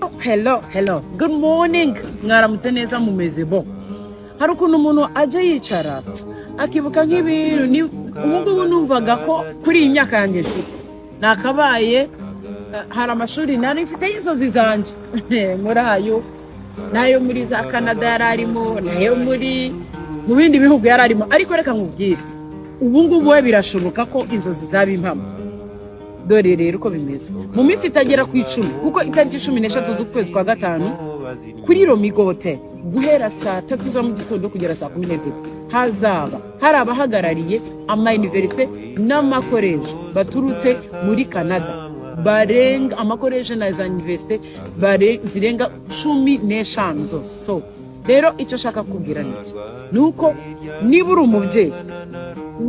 Hello. Good morning. Mwaramutse neza mumeze bo. Hari ukuntu umuntu ajya yicara akibuka nk'ibintu ubungubu numvaga ko kuri iyi myaka yanjye nakabaye hari amashuri nari mfite y'inzozi zanje muri ayo nayo muri za Canada yararimo nayo mu bindi bihugu yararimo, ariko reka nkubwire ubungubu we birashoboka ko inzozi zaba impamo. Dore rero uko bimeze mu minsi itagera ku 10 kuko itariki 13 z'ukwezi kwa gatanu kuri Romigo Hotel guhera saa 3 za mu gitondo kugera saa 12 hazaba hari abahagarariye ama-université n'amakoleje baturutse muri Canada barenga amakoleje na za université zirenga 15 zose. So rero icyo shaka kubwira nuko niba uri umubyeyi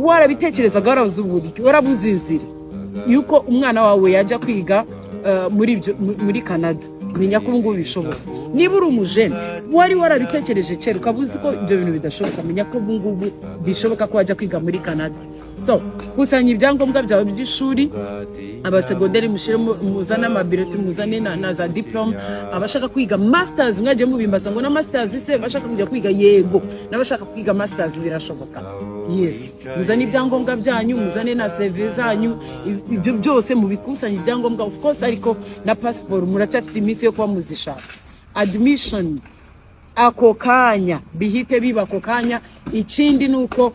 warabitekerezaga warabuzizira yuko umwana wawe yajya kwiga muri Canada, menya ko ngo bishoboka. Niba uri umujene wari warabitekereje kera ukabuzi ko ibyo bintu bidashoboka, menya ko ngo bishoboka ko wajya kwiga muri Canada. So kusanya ibyangombwa byawe by'ishuri, abasegonderi muzana amabireti, muzane na za diplome. Abashaka kwiga masters mwaje mubimbasa ngo na masters se bashaka kujya kwiga, yego n'abashaka kwiga masters birashoboka. Yes, muzane ibyangombwa byanyu, muzane na CV zanyu, ibyo byose mubikusanya ibyangombwa of course, ariko na passport muracyafite iminsi yo kuba muzishaka. Admission ako kanya bihite biba ako kanya. Ikindi nuko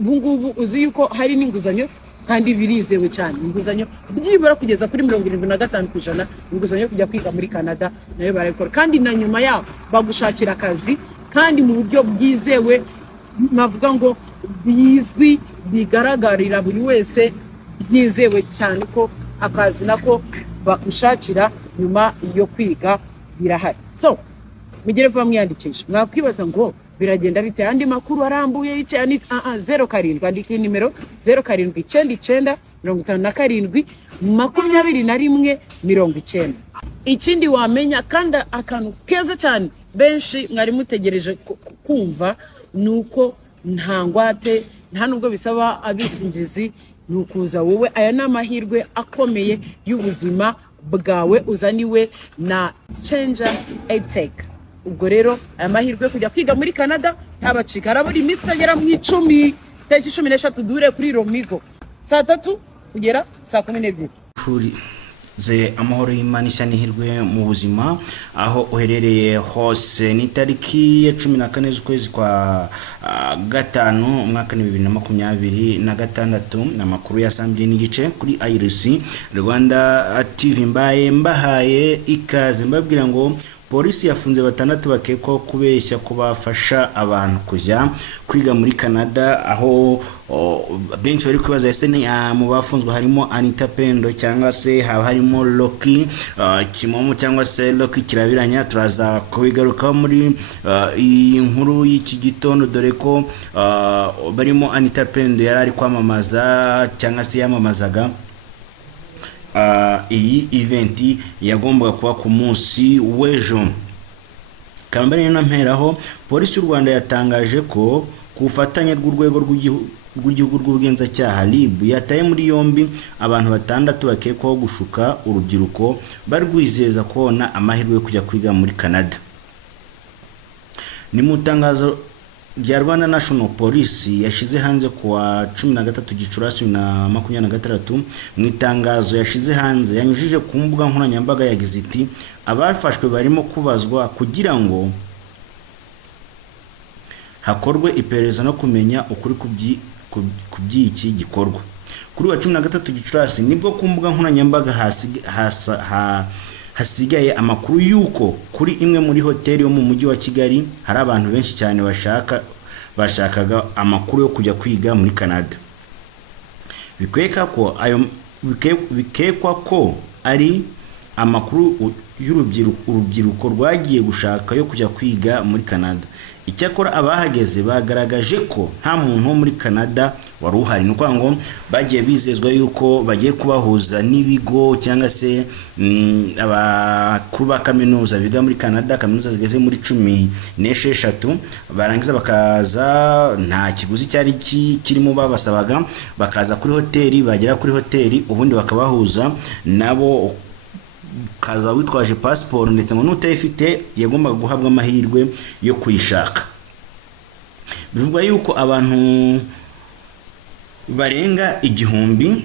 bungubu uzi yuko hari n'inguzanyo kandi birizewe cyane, inguzanyo byibura kugeza kuri 75% inguzanyo kujya kwiga muri Canada nayo barabikora, kandi na nyuma yaho bagushakira akazi kandi mu buryo bwizewe, navuga ngo bizwi bigaragarira buri wese, byizewe cyane ko akazi nako bakushakira nyuma yo kwiga birahari. So mugere vuba mwiyandikisha. Mwakwibaza ngo biragenda bite? Andi makuru arambuye y'icani 07 andika nimero 0799572190. Ikindi wamenya kandi akantu keza cyane benshi mwari mutegereje kumva nuko nta ngwate, nta nubwo bisaba abishingizi, nukuza wowe. Aya ni amahirwe akomeye y'ubuzima bwawe uzaniwe na Changer EdTech. Ubwo rero aya mahirwe kujya kwiga muri Canada ntabacika. Araburi iminsi itagera mu 10 tariki 13 dure kuri Romigo saa 3 kugera saa 12. Ze amahoro y'Imana n'ihirwe mu buzima aho uherereye hose. Ni tariki ya 14 z'ukwezi kwa gatanu umwaka 2026 n'amakuru ya Sambye n'igice kuri IRC Rwanda TV. Mbahaye ikaze mbabwira ngo polisi yafunze 6 bakekwa kubeshya ko bafasha abantu kujya kwiga muri Canada, aho benshi bari kwibaza ese mu bafunzwe harimo Anita Pendo cyangwa se harimo Loki Kimomo cyangwa se Loki Kirabiranya. Turaza kubigaruka muri iyi nkuru y'iki gitondo, dore ko barimo Anita Pendo yari ari kwamamaza cyangwa se yamamazaga iyi event yagombaga kuba ku munsi w'ejo. Kambere n'amperaho polisi y'u Rwanda yatangaje ko ku bufatanye rw'urwego rw'igihugu rw'ubugenzacyaha RIB yataye muri yombi abantu 6 bakekwaho gushuka urubyiruko barwizeza kubona amahirwe yo kujya kwiga muri Canada. Ni mu tangazo rya Rwanda National Police yashize hanze kuwa 13 Gicurasi 2026. Mu itangazo yashize hanze yanyujije ku mbuga nkoranyambaga yagize iti abafashwe barimo kubazwa kugira ngo hakorwe iperereza no kumenya ukuri kubyiki gikorwa. Kuri wa 13 Gicurasi nibwo ku mbuga nkoranyambaga hasigaye amakuru yuko kuri imwe muri hoteli yo mu mujyi wa Kigali hari abantu benshi cyane bashakaga amakuru yo kujya kwiga muri Canada. Bikekwa ko ari amakuru y'urubyiruko rwagiye gushaka yo kujya kwiga muri Canada. Icyakora abahageze bagaragaje ko nta muntu wo muri Canada wari uhari. Nuko ngo bagiye bizezwa yuko bagiye kubahuza n'ibigo cyangwa se abakuru ba kaminuza biga muri Canada, kaminuza zigeze muri 16 barangiza bakaza nta kiguzi cyari kirimo babasabaga, bakaza kuri hoteli, bagera kuri hoteli ubundi bakabahuza nabo kaza witwaje passport ndetse ngo n'utayifite yagombaga guhabwa amahirwe yo kuyishaka. Bivugwa yuko abantu barenga 1000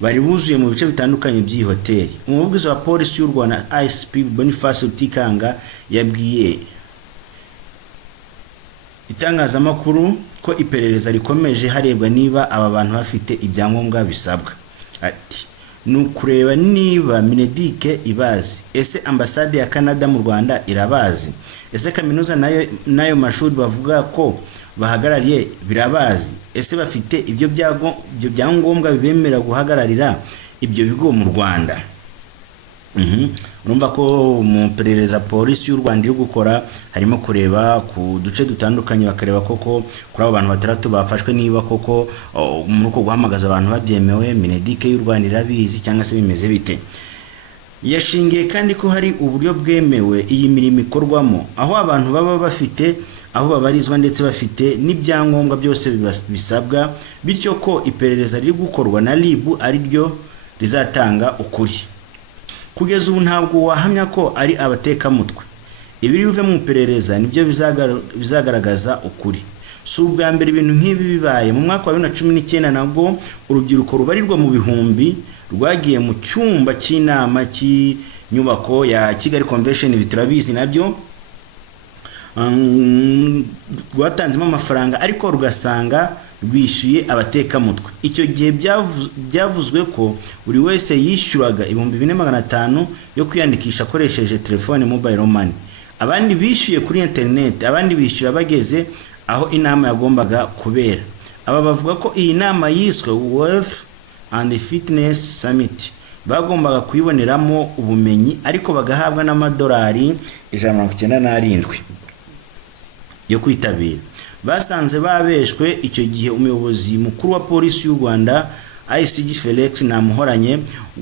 bari buzuye mu bice bitandukanye by'iyi hoteli. Umuvugizi wa polisi y'u Rwanda ICP Boniface Rutikanga yabwiye itangazamakuru ko iperereza rikomeje harebwa niba aba bantu bafite ibyangombwa bisabwa. Ati nukureba niba Mineduc ibazi, ese ambasade ya Canada mu Rwanda irabazi, ese kaminuza nayo mashuri bavuga ko bahagarariye birabazi, ese bafite ibyo byangombwa bibemera guhagararira ibyo bigo mu Rwanda. Urumva ko mu perereza polisi y'u Rwanda iri gukora harimo kureba ku duce dutandukanye, bakareba koko kuri abo bantu batandatu bafashwe niba koko muri uko guhamagaza abantu babyemewe Mineduc y'u Rwanda irabizi cyangwa se bimeze bite. Yashingiye kandi ko hari uburyo bwemewe iyi mirimo ikorwamo, aho abantu baba bafite aho babarizwa ndetse bafite n'ibyangombwa byose bisabwa, bityo ko iperereza riri gukorwa na RIB ari ryo rizatanga ukuri. Kugeza ubu ntabwo wahamya ko ari abatekamutwe. Ibiri bive mu perereza nibyo bizagaragaza ukuri. Si ubwa mbere ibintu nk'ibi bibaye. Mu mwaka wa 2019 nabwo urubyiruko rubarirwa mu bihumbi rwagiye mu cyumba cy'inama cy'inyubako ya Kigali Convention biturabizi nabyo rwatanzemo amafaranga ariko rugasanga rwishyuye abatekamutwe. Icyo gihe byavuzwe ko buri wese yishyuraga 2500 yo kwiyandikisha akoresheje telefone mobile money. Abandi bishyuye kuri internet, abandi bishyura bageze aho inama yagombaga kubera. Aba bavuga ko iyi nama yiswe Wealth and Fitness Summit bagombaga kuyiboneramo ubumenyi ariko bagahabwa n'amadolari 197 yo kwitabira. Basanze babeshwe. Icyo gihe umuyobozi mukuru wa polisi y'u Rwanda ICG Felix Namuhoranye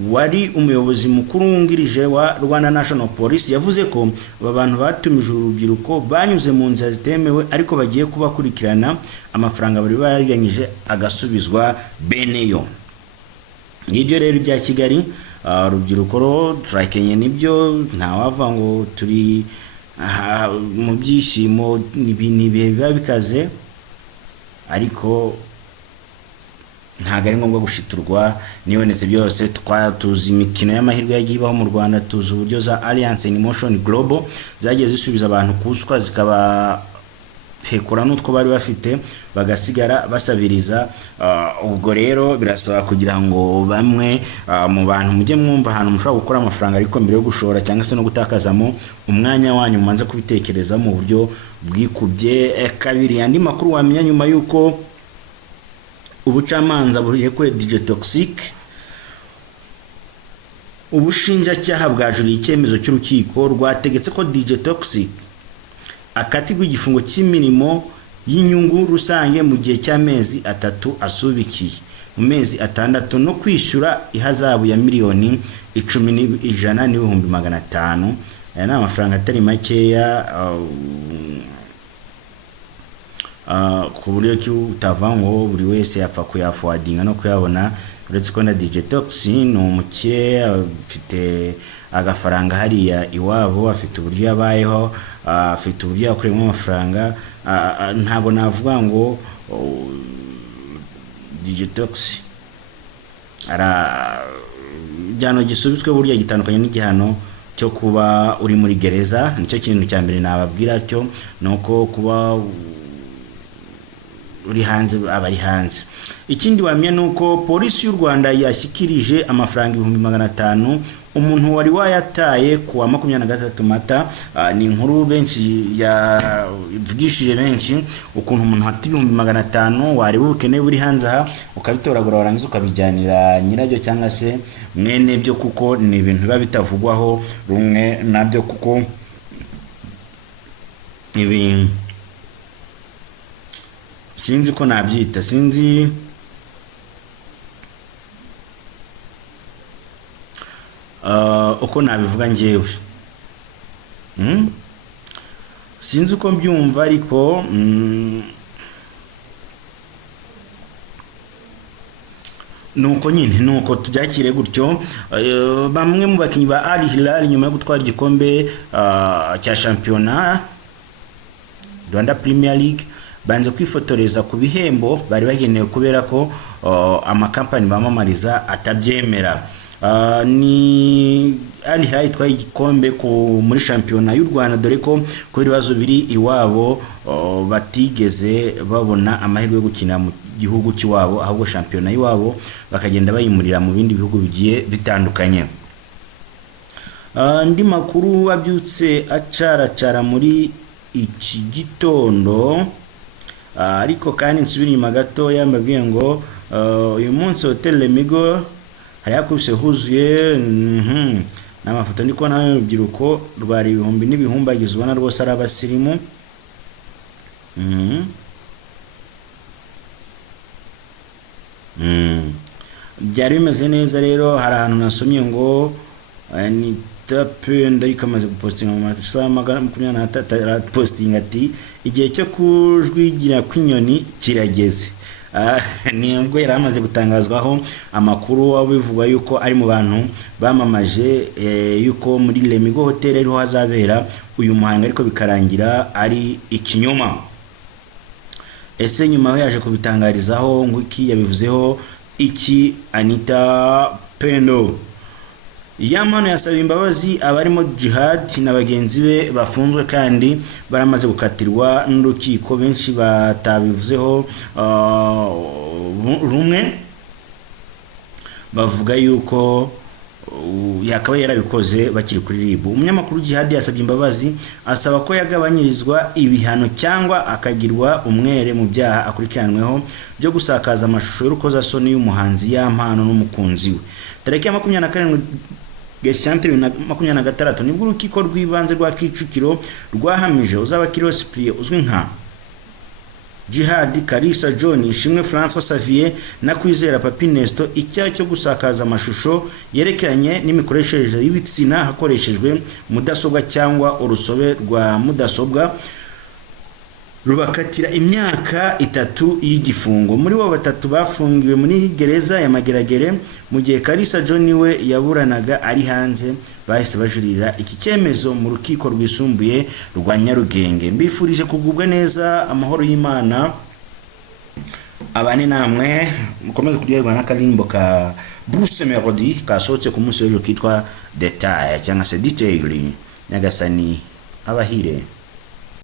wari umuyobozi mukuru wungirije wa Rwanda National Police yavuze ko aba bantu batumije urubyiruko banyuze mu nzira zitemewe ariko bagiye kubakurikirana amafaranga bari bariganyije agasubizwa beneyo. Ngibyo rero bya Kigali urubyiruko turakenye nibyo ntawava ngo turi mu byishimo nibihe biba bikaze, ariko ntago ari ngombwa gushiturwa nibonetse byose. Twatuzi imikino y'amahirwe yagiye ibaho mu Rwanda, tuzi uburyo za Alliance in Motion Global zagiye zisubiza abantu kuswa zikaba hekura n'utwo bari bafite bagasigara basabiriza. Ubwo rero birasaba kugira ngo bamwe mu bantu mujye mwumva ahantu mushobora gukora amafaranga ariko mbere yo gushora cyangwa se no gutakazamo umwanya wanyu mumanze kubitekereza mu buryo bwikubye kabiri. Andi makuru wamenya nyuma yuko ubucamanza burekure DJ Toxic, ubushinjacyaha bwajuriye icyemezo cy'urukiko rwategetse ko DJ Toxic akatirwa igifungo cy'imirimo y'inyungu rusange mu gihe cy'amezi 3 asubikiye mu mezi 6 no kwishyura ihazabu ya miliyoni 10,100,500. Aya ni amafaranga atari makeya ku buryo ki utava ngo buri wese yapfa kuyafuadinga no kuyabona. Uretse ko na DJ Toxic ni umukire afite agafaranga hariya iwabo, afite uburyo yabayeho, afite uburyo yakoreyemo amafaranga. Ntabwo navuga ngo DJ Toxic igihano gisubitswe burya gitandukanye n'igihano cyo kuba uri muri gereza. Nicyo kintu cya mbere nababwira cyo nuko kuba uri hanze abari hanze. Ikindi wamenya nuko polisi y'u Rwanda yashyikirije amafaranga 500 umuntu wari wayataye kuwa 23 Mata. Ni inkuru benshi yavugishije benshi ukuntu umuntu hati 500 wari bukene buri hanze aha ukabitoragura warangiza ukabijyanira nyirabyo cyangwa se mwene byo, kuko ni ibintu biba bitavugwaho rumwe nabyo, kuko ibi sinzi ko nabyita, sinzi uko nabivuga njyewe, sinzi uko mbyumva, ariko nuko nyine nuko tubyakire gutyo. Bamwe mu bakinnyi ba Al Hilal nyuma yo gutwara igikombe cya shampiyona Rwanda Premier League banze kwifotoreza ku bihembo bari bagenewe kubera ko amakampani bamamariza atabyemera. Ni Al Hilal itwaye igikombe muri shampiyona y'u Rwanda, dore ko kubera ibibazo biri iwabo batigeze babona amahirwe yo gukina mu gihugu cy'iwabo, ahubwo shampiyona y'iwabo bakagenda bayimurira mu bindi bihugu bigiye bitandukanye. Andi makuru abyutse acaracara muri iki gitondo, ariko kandi nsubira inyuma gato yambabwiye ngo uyu munsi Hotel Lemigo hari yakubise huzuye n'amafoto ndiko nawe urubyiruko rwari ibihumbi n'ibihumbagize ubona rwose ari abasirimu. Byari bimeze neza rero. Hari ahantu nasomye ngo ni tape ndariko amaze gupostinga mu masaha 23 posting ati igihe cyo kujwigira kw'inyoni kirageze. Nibwo yari amaze gutangazwaho amakuru abivuga yuko ari mu bantu bamamaje yuko muri Lemigo Hotel ariho hazabera uyu muhanga, ariko bikarangira ari ikinyoma. Ese nyuma yaje kubitangarizaho ngo iki yabivuzeho iki Anita Pendo? Yamano yasaba imbabazi abarimo Jihad na bagenzi be bafunzwe kandi baramaze gukatirwa n'urukiko. Benshi batabivuzeho rumwe bavuga yuko yakaba yarabikoze bakiri kuri RIB. Umunyamakuru Jihad yasabye imbabazi, asaba ko yagabanyirizwa ibihano cyangwa akagirwa umwere mu byaha akurikiranweho byo gusakaza amashusho y'urukozasoni y'umuhanzi Yampano n'umukunzi we. Tariki ya 27 Gashyantare 2026 nibwo urukiko rw'ibanze rwa Kicukiro rwahamije uzaba Kiro Cyprien uzwi nka Jihad, Kalisa John, Ishimwe François Xavier na Kwizera Papi Nesto icyaha cyo gusakaza amashusho yerekeranye n'imikoresheje y'ibitsina hakoreshejwe mudasobwa cyangwa urusobe rwa mudasobwa, rubakatira imyaka 3 y'igifungo. Muri bo 3 bafungiwe muri gereza ya Mageragere, mu gihe Kalisa John we yaburanaga ari hanze. Bahise bajurira iki cyemezo mu rukiko rwisumbuye rwa Nyarugenge. Mbifurije kugubwa neza, amahoro y'Imana abane namwe, mukomeze kuryoherwa n'akarimbo ka Bruce Melody kasohotse ku munsi w'ejo kitwa Detail cyangwa se Detail. Nyagasani abahire.